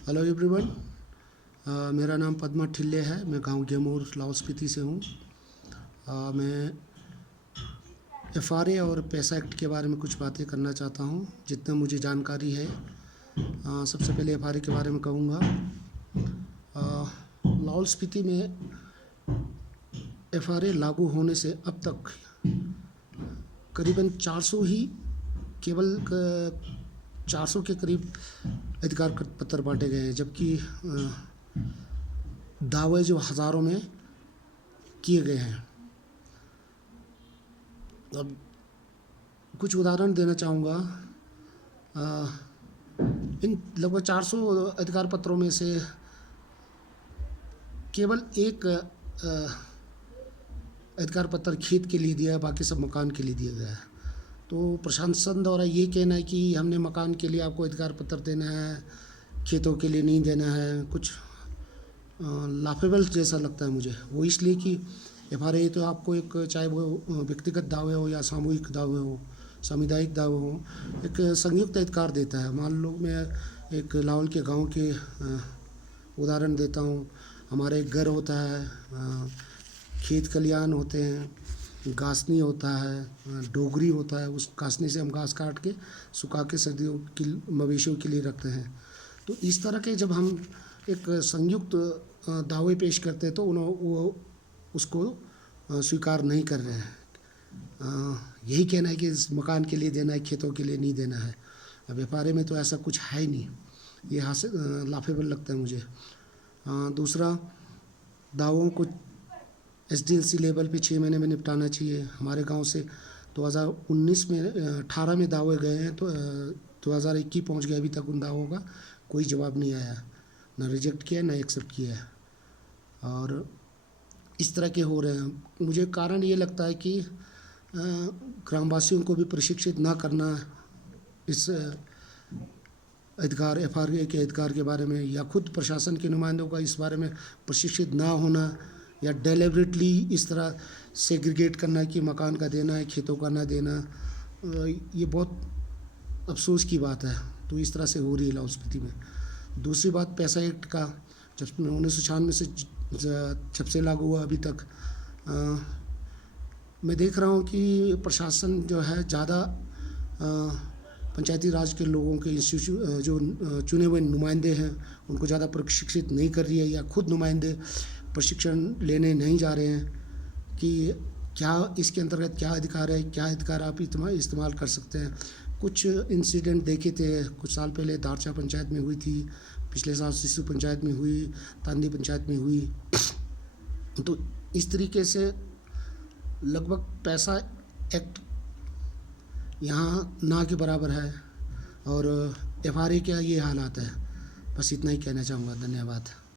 Hello everyone. मेरा नाम पद्मा ठिल्ले है। मैं गांव गेमूर लाहौल स्पीति से हूँ। मैं एफआरए और पैसा एक्ट के बारे में कुछ बातें करना चाहता हूँ जितना मुझे जानकारी है। सबसे पहले एफआरए के बारे में कहूँगा। लाहौल स्पीति में एफआरए लागू होने से अब तक करीबन 400 ही केवल 400 के करीब अधिकार पत्र बांटे गए हैं, जबकि दावे जो हज़ारों में किए गए हैं। अब कुछ उदाहरण देना चाहूँगा। इन लगभग 400 अधिकार पत्रों में से केवल एक अधिकार पत्र खेत के लिए दिया है, बाकी सब मकान के लिए दिया गया है। तो प्रशासन द्वारा ये कहना है कि हमने मकान के लिए आपको अधिकार पत्र देना है, खेतों के लिए नहीं देना है, कुछ लाफेबल जैसा लगता है मुझे। वो इसलिए कि एफआरए तो आपको एक, चाहे वो व्यक्तिगत दावे हो या सामूहिक दावे हो, सामुदायिक दावे हो, एक संयुक्त अधिकार देता है। मान लो मैं एक लाहौल के गांव के उदाहरण देता हूँ। हमारे एक घर होता है, खेत खलियान होते हैं, घासनी होता है, डोगरी होता है। उस घासनी से हम घास काट के सुखा के सर्दियों की मवेशियों के लिए रखते हैं। तो इस तरह के जब हम एक संयुक्त दावे पेश करते हैं तो वो उसको स्वीकार नहीं कर रहे हैं। यही कहना है कि इस मकान के लिए देना है, खेतों के लिए नहीं देना है। अब एफआरए में तो ऐसा कुछ है ही नहीं। ये हासिल लाफेबल लगता है मुझे। दूसरा, दावों को एसडीएलसी लेवल पे 6 महीने में निपटाना चाहिए। हमारे गांव से 2019 में 18 में दावे गए हैं, तो 2021 पहुंच गए, अभी तक उन दावों का कोई जवाब नहीं आया, ना रिजेक्ट किया ना एक्सेप्ट किया है। और इस तरह के हो रहे हैं। मुझे कारण ये लगता है कि ग्रामवासियों को भी प्रशिक्षित ना करना इस अधिकार, एफआरए के अधिकार के बारे में, या खुद प्रशासन के नुमाइंदों का इस बारे में प्रशिक्षित ना होना, या डेलिबरेटली इस तरह सेग्रीगेट करना कि मकान का देना है, खेतों का ना देना, ये बहुत अफसोस की बात है। तो इस तरह से हो रही है लाहौल स्पीति में। दूसरी बात, पैसा एक्ट का जब 1996 से जब से लागू हुआ अभी तक, मैं देख रहा हूँ कि प्रशासन जो है ज़्यादा पंचायती राज के लोगों के जो चुने हुए नुमाइंदे हैं उनको ज़्यादा प्रशिक्षित नहीं कर रही है, या खुद नुमाइंदे प्रशिक्षण लेने नहीं जा रहे हैं कि क्या इसके अंतर्गत क्या अधिकार है, क्या अधिकार आप इस्तेमाल कर सकते हैं। कुछ इंसिडेंट देखे थे कुछ साल पहले, दारचा पंचायत में हुई थी, पिछले साल सिसु पंचायत में हुई, तांदी पंचायत में हुई। तो इस तरीके से लगभग पैसा एक्ट यहाँ ना के बराबर है, और एफआरए का ये हालात है। बस इतना ही कहना चाहूँगा। धन्यवाद।